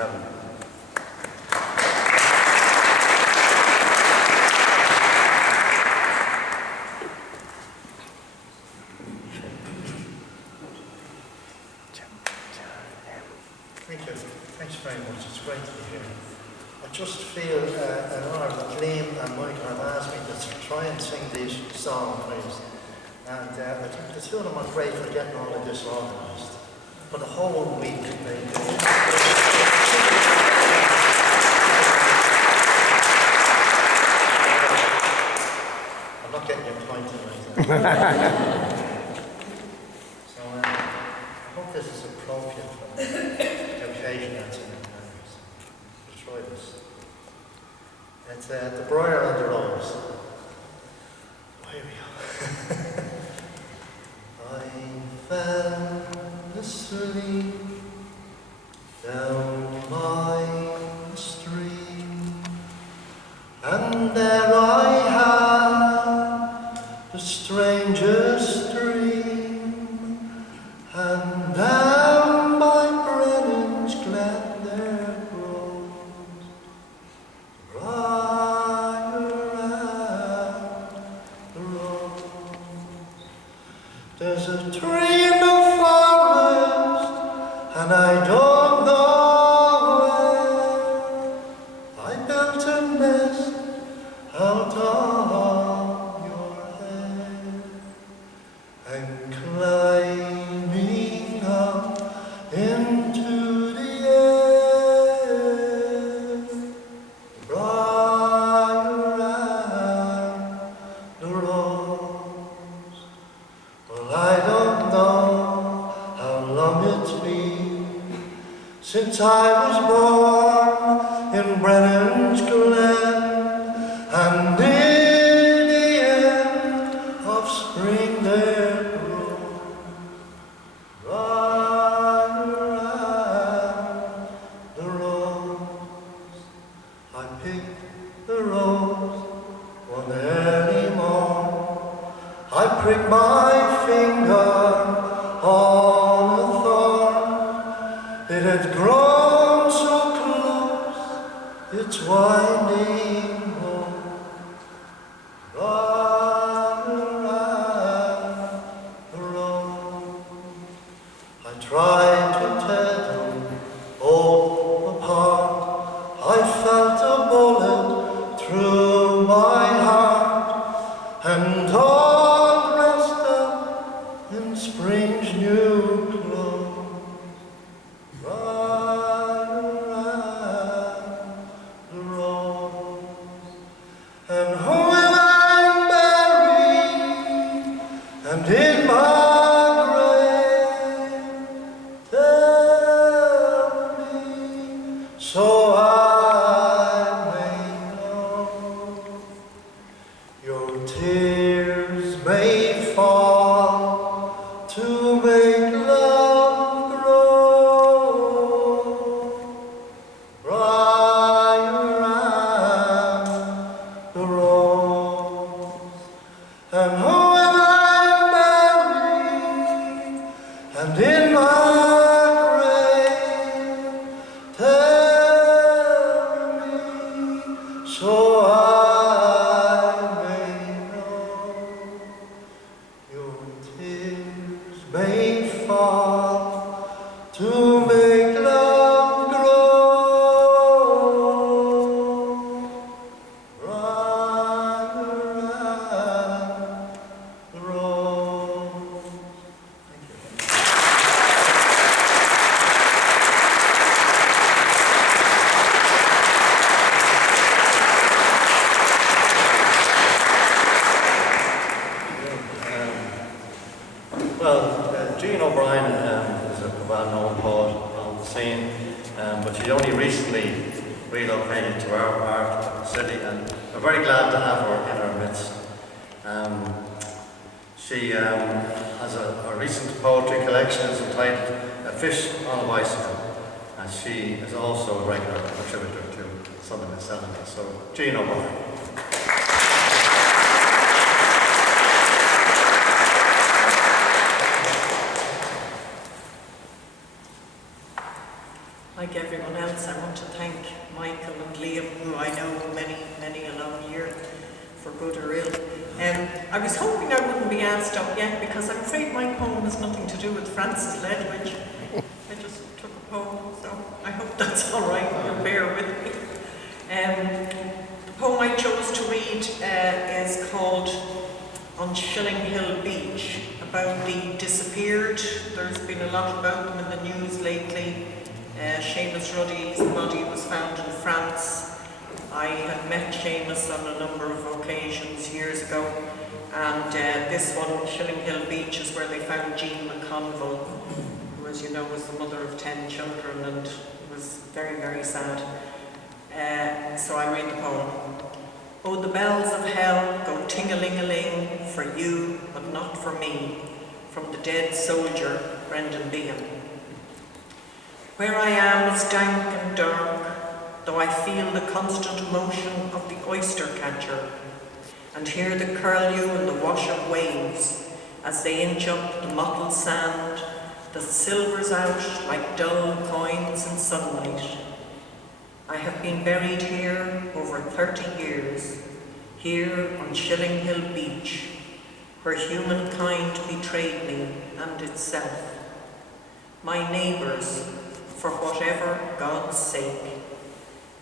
Thank you. Thanks very much. It's great to be here. I just feel an honour that Liam and Michael have asked me to try and sing these songs, please. And I think the two of them are great for getting all of this organised. For the whole week, I'm not getting your point tonight. So I hope this is appropriate for the occasion that's in it. Let's try this. It's The Briar and the Rose. Here we go. I fell asleep down by the stream, and there I had the strangest dream, and down by Brennan's Glen there grows the briar and the rose. There's a tree in the forest, and I don't know where. I built a nest out of your hair, and climbing up into the air, the briar and the rose. Well, I don't know how long it's been since I was born in Brennan's Glen, and near the end of spring there grows briar and the rose. I picked the rose one early morn. I pricked my finger on a thorn. It had grown so close, its winding home. Briar and the rose. I tried to tear them all apart. I felt a bullet through my heart, and all dressed up in spring's new clothes. Briar and the rose. And when I'm buried and in my grave, tell me so I may know. Your tears may fall to make love grow. Briar and the rose. And when I'm buried and in my grave, tell me so I may know. Your tears may fall to make love grow. Briar and the rose. Thank you. Well, Jean O'Brien is a well-known poet on the scene, but she only recently relocated to our city, and we're very glad to have her in our midst. She has a recent poetry collection is entitled A Fish on a Bicycle, and she is also a regular contributor to Sunday Miscellany. So, Jean O'Brien. Like everyone else, I'm I want to thank Michael and Liam, who I know many a long year, for good or ill. I was hoping I wouldn't be asked up yet, because I'm afraid my poem has nothing to do with Francis Ledwidge. I just took a poem, so I hope that's all right. You'll bear with me. The poem I chose to read is called On Shilling Hill Beach, about the disappeared. There's been a lot about them in the news lately. Seamus Ruddy's body was found in France. I had met Seamus on a number of occasions years ago, and this one, Shilling Hill Beach, is where they found Jean McConville, who, as you know, was the mother of 10 children, and was very sad. So I read the poem. Oh, the bells of hell go ting-a-ling-a-ling for you, but not for me, from the dead soldier, Brendan Behan. Where I am is dank and dark, though I feel the constant motion of the oyster catcher, and hear the curlew and the wash of waves as they inch up the mottled sand that silvers out like dull coins in sunlight. I have been buried here over 30 years, here on Shilling Hill Beach, where humankind betrayed me and itself. My neighbours, for whatever God's sake.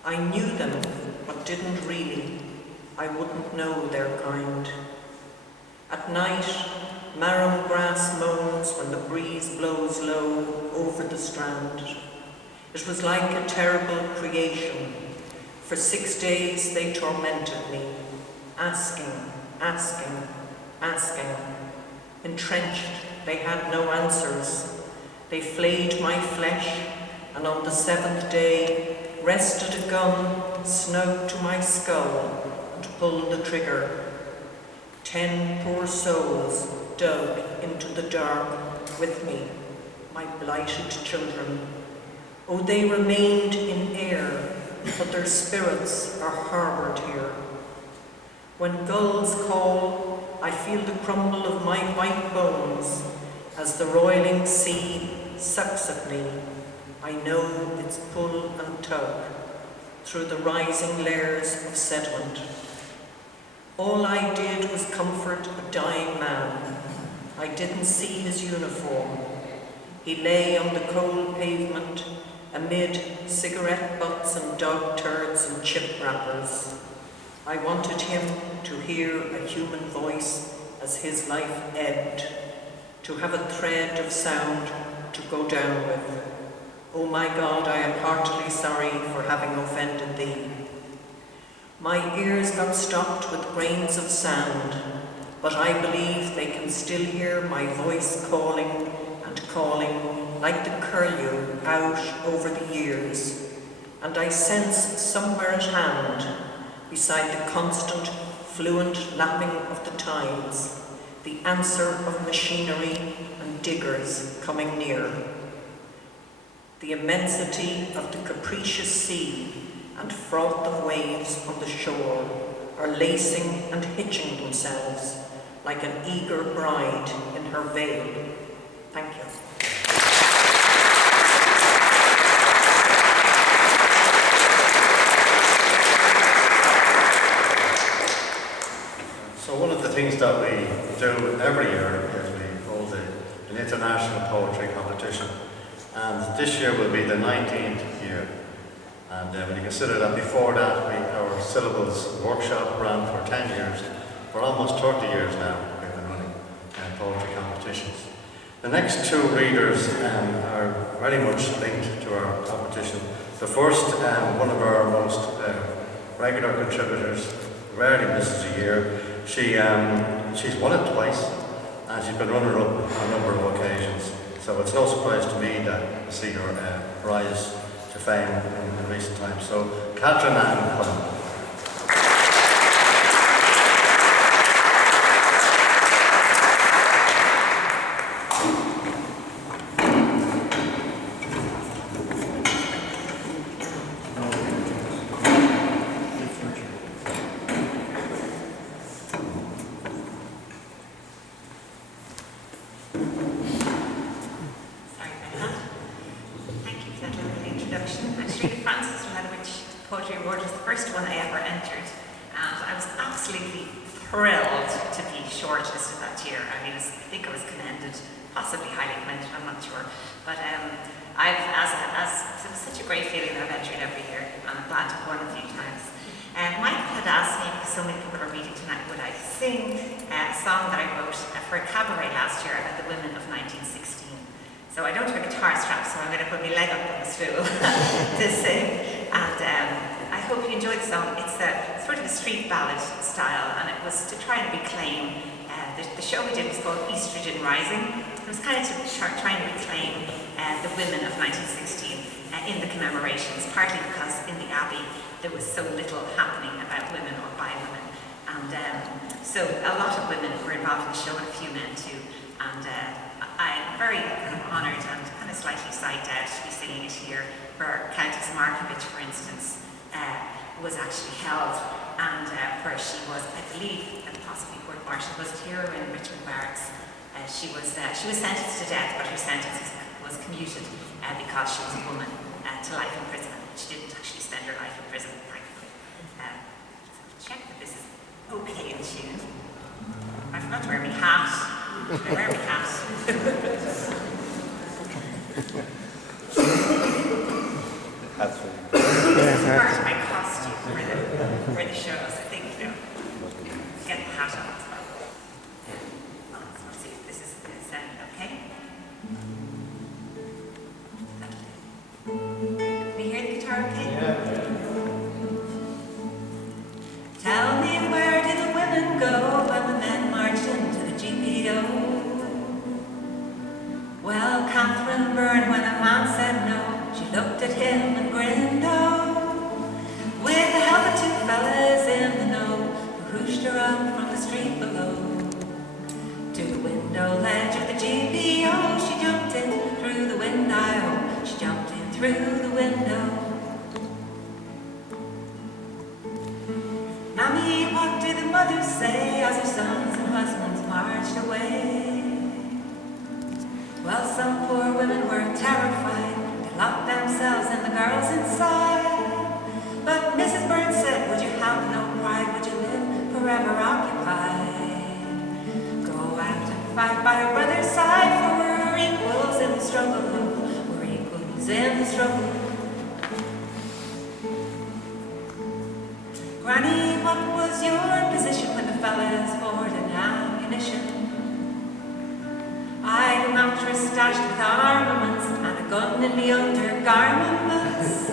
I knew them, but didn't really. I wouldn't know their kind. At night, marram grass moans when the breeze blows low over the strand. It was like a terrible creation. For 6 days they tormented me, asking. Entrenched, they had no answers. They flayed my flesh, and on the 7th day, rested a gun snug to my skull and pulled the trigger. 10 poor souls dug into the dark with me, my blighted children. Oh, they remained in air, but their spirits are harboured here. When gulls call, I feel the crumble of my white bones as the roiling sea sucks at me. I know its pull and tug through the rising layers of sediment. All I did was comfort a dying man. I didn't see his uniform. He lay on the cold pavement amid cigarette butts and dog turds and chip wrappers. I wanted him to hear a human voice as his life ebbed, to have a thread of sound to go down with. Oh my God, I am heartily sorry for having offended thee. My ears got stopped with grains of sand, but I believe they can still hear my voice calling and calling like the curlew out over the years. And I sense somewhere at hand, beside the constant, fluent lapping of the tides, the answer of machinery and diggers coming near. The immensity of the capricious sea and froth of waves on the shore are lacing and hitching themselves like an eager bride in her veil. Thank you. So one of the things that we do every year is we hold an international poetry competition. And this year will be the 19th year. And when you consider that before that, our syllables workshop ran for 10 years. For almost 30 years now, we've been running poetry competitions. The next two readers are very much linked to our competition. The first, one of our most regular contributors, rarely misses a year. She's won it twice, and she's been runner-up on a number of occasions. So it's no surprise to me that to see her rise to fame in recent times. So, Catherine Ann Cullen. Actually, Francis Award was the first one I ever entered, and I was absolutely thrilled to be shortlisted that year. I mean, I think I was commended, possibly highly commended, I'm not sure. But it was such a great feeling that I've entered every year, and I'm glad to have won a few times. Michael had asked me, because so many people are reading tonight, would I sing a song that I wrote for a cabaret last year about the women of 1916. So I don't have a guitar strap, so I'm going to put my leg up on the stool to sing. And I hope you enjoy the song. It's sort of a street ballad style, and it was to try and reclaim, the show we did was called Estrogen Rising. It was kind of to try and reclaim the women of 1916 in the commemorations, partly because in the Abbey there was so little happening about women or by women. And so a lot of women were involved in the show, and a few men too. And I'm very kind of honoured and kind of slightly psyched out to be singing it here, where Countess Markovich, for instance, was actually held, and where she was, I believe, and possibly court-martialed, was it here in Richmond Barracks? She was sentenced to death, but her sentence was commuted because she was a woman to life in prison. She didn't actually spend her life in prison, thankfully. So check that this is okay in tune. I forgot to wear my hat. I wear my hat. This is part of my costume for the shows. I think, get the hat on as well. Let's see if this is sounding okay. Can you hear the guitar okay? Yeah. Tell me, where did the women go when the men marched into the GPO? Well, Catherine Byrne, when a man said no, she looked at him and grinned, oh, with the help of two fellas in the know, who hooshed her up from the street below. To the window ledge of the GPO, she jumped in through the window, she jumped in through the window. Mammy, what did the mothers say as her sons and husbands marched away? Well, some poor women were terrified. They locked themselves and the girls inside. But Mrs. Byrne said, would you have no pride? Would you live forever occupied? Go out and fight by your brother's side, for we're equals in the struggle. We're equals in the struggle. Granny, what was your position when the fellas hoarded ammunition? I'd a mattress stashed with armaments and a gun in the undergarments.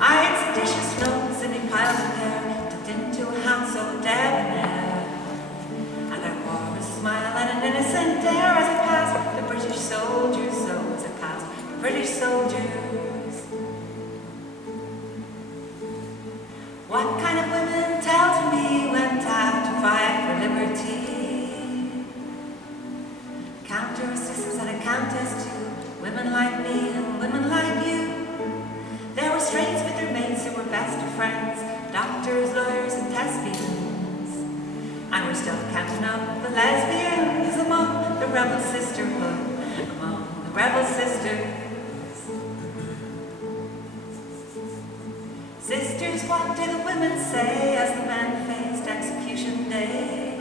I had seditious notes in a pile of hair tucked into a hat so debonair. And I wore a smile and an innocent air as I passed the British soldiers, so as I passed the British soldiers. What kind of women, tell to me, went out to fight for liberty? Countesses and a countess too, women like me and women like you. There were straights with their mates who were best of friends, doctors, lawyers and thespians. And we're still counting up the lesbians among the rebel sisterhood, among the rebel sisters. Sisters, what did the women say as the men faced execution day?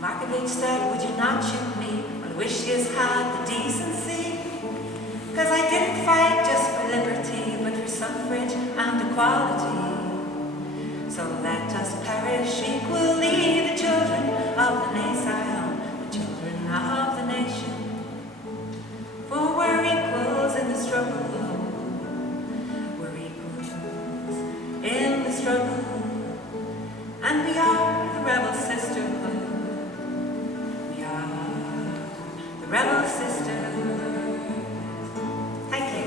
Markovich said, would you not shoot me? I wish you had the decency. 'Cause I didn't fight just for liberty, but for suffrage and equality. So let us perish equally, the children of the nation, the children of the nation. For we're equals in the struggle. In the struggle, and we are the rebel sisterhood. We are the rebel sisterhood. Thank you.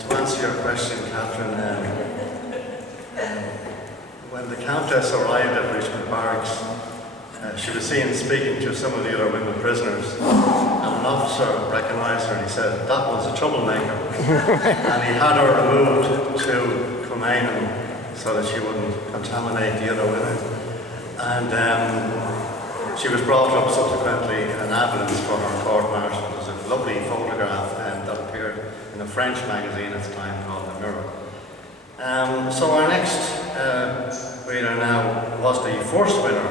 To answer your question, Catherine, when the Countess arrived at Richmond Barracks, she was seen speaking to some of the other women prisoners, and an officer recognised her and he said, that was a troublemaker. And he had her removed to Kilmainham Kilmainham so that she wouldn't contaminate the other women. And she was brought up subsequently in an ambulance for her court martial. There's a lovely photograph that appeared in a French magazine at the time called The Mirror. So our next reader now was the first winner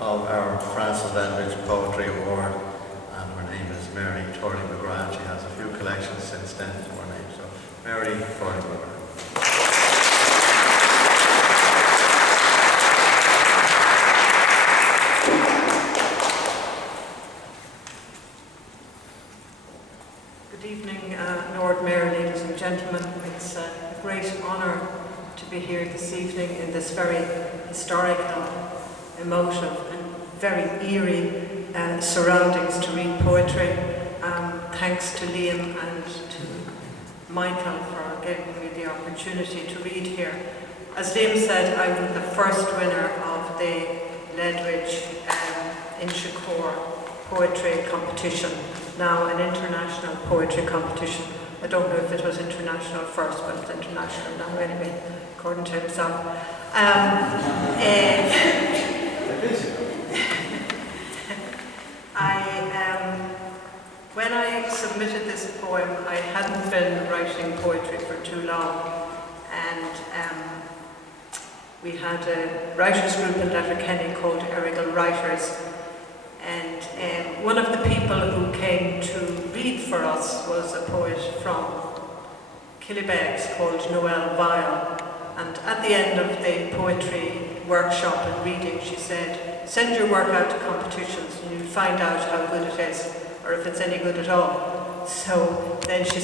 of our Francis Ledwidge Poetry Award, and her name is Mary Turley McGrath. She has a few collections since then to her name. So Mary Turley McGrath. Good evening, Lord Mayor, ladies and gentlemen. It's a great honour to be here this evening in this very historic and emotive and very eerie surroundings to read poetry. Thanks to Liam and to Michael for giving me the opportunity to read here. As Liam said, I was the first winner of the Ledwidge in Shakur poetry competition, now an international poetry competition. I don't know if it was international first, but it's international now anyway, according to himself. When I submitted this poem, I hadn't been writing poetry for too long, and we had a writers group in Letterkenny called Errigal Writers, and one of the people who came to read for us was a poet from Killybegs called Noel Vile. And at the end of the poetry workshop and reading, she said, send your work out to competitions and you'll find out how good it is, or if it's any good at all. So then she